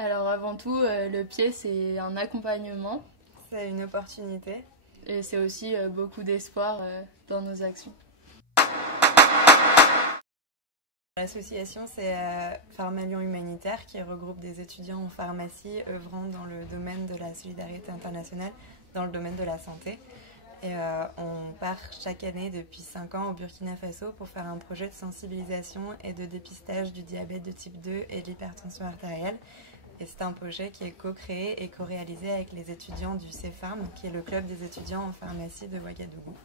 Alors avant tout, le pied c'est un accompagnement. C'est une opportunité. Et c'est aussi beaucoup d'espoir dans nos actions. L'association c'est Pharmalion Humanitaire qui regroupe des étudiants en pharmacie œuvrant dans le domaine de la solidarité internationale, dans le domaine de la santé. Et on part chaque année depuis 5 ans au Burkina Faso pour faire un projet de sensibilisation et de dépistage du diabète de type 2 et de l'hypertension artérielle. Et c'est un projet qui est co-créé et co-réalisé avec les étudiants du CEPHARM, qui est le club des étudiants en pharmacie de Ouagadougou.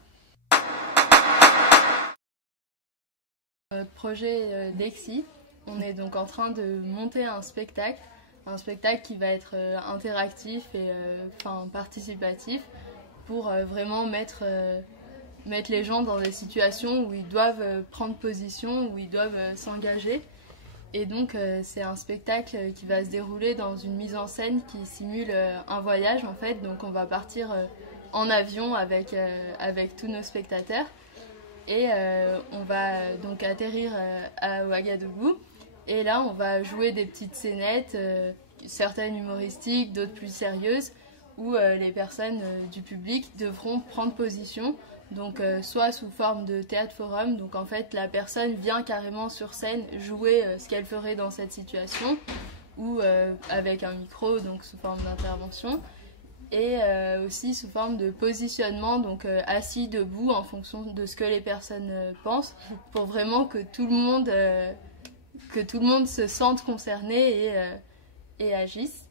Projet DEXI, on est donc en train de monter un spectacle qui va être interactif et participatif pour vraiment mettre les gens dans des situations où ils doivent prendre position, où ils doivent s'engager. Et donc c'est un spectacle qui va se dérouler dans une mise en scène qui simule un voyage en fait. Donc on va partir en avion avec tous nos spectateurs et on va donc atterrir à Ouagadougou. Et là on va jouer des petites scénettes, certaines humoristiques, d'autres plus sérieuses, où les personnes du public devront prendre position. Donc soit sous forme de théâtre forum, donc en fait la personne vient carrément sur scène jouer ce qu'elle ferait dans cette situation, ou avec un micro, donc sous forme d'intervention, et aussi sous forme de positionnement, donc assis, debout, en fonction de ce que les personnes pensent, pour vraiment que tout le monde se sente concerné et agisse.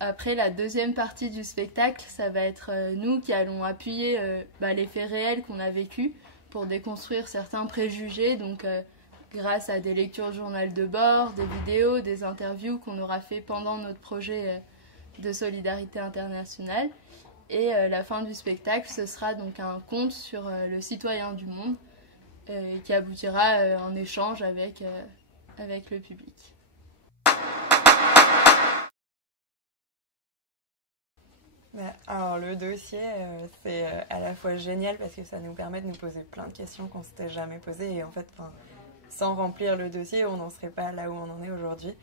Après la deuxième partie du spectacle, ça va être nous qui allons appuyer les faits réels qu'on a vécus pour déconstruire certains préjugés, donc grâce à des lectures de journal de bord, des vidéos, des interviews qu'on aura fait pendant notre projet de solidarité internationale. Et la fin du spectacle, ce sera donc un conte sur le citoyen du monde qui aboutira à un échange avec le public. Alors le dossier, c'est à la fois génial parce que ça nous permet de nous poser plein de questions qu'on ne s'était jamais posées. Et en fait, sans remplir le dossier, on n'en serait pas là où on en est aujourd'hui.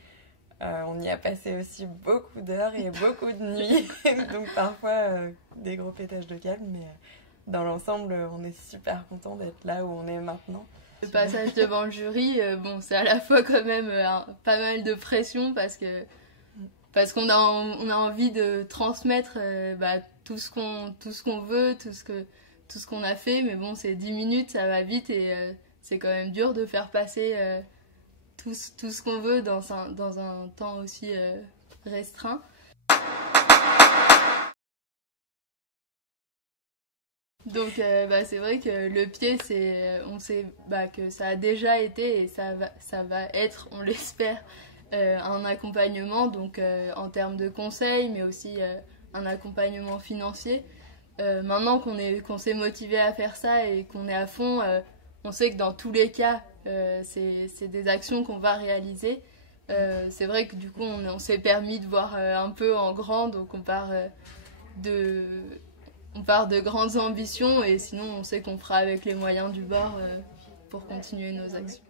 On y a passé aussi beaucoup d'heures et beaucoup de nuits, donc parfois des gros pétages de câble, mais dans l'ensemble, on est super content d'être là où on est maintenant. Le passage devant le jury, c'est à la fois quand même pas mal de pression parce qu'on a envie de transmettre tout ce qu'on veut, tout ce qu'on a fait, mais bon, c'est 10 minutes, ça va vite et c'est quand même dur de faire passer tout ce qu'on veut dans un temps aussi restreint. Donc c'est vrai que le pied, on sait que ça a déjà été et ça va être, on l'espère, un accompagnement donc en termes de conseils, mais aussi un accompagnement financier. Maintenant qu'on s'est motivé à faire ça et qu'on est à fond, on sait que dans tous les cas, c'est des actions qu'on va réaliser. C'est vrai que du coup, on s'est permis de voir un peu en grand, donc on part de grandes ambitions et sinon on sait qu'on fera avec les moyens du bord pour continuer nos actions.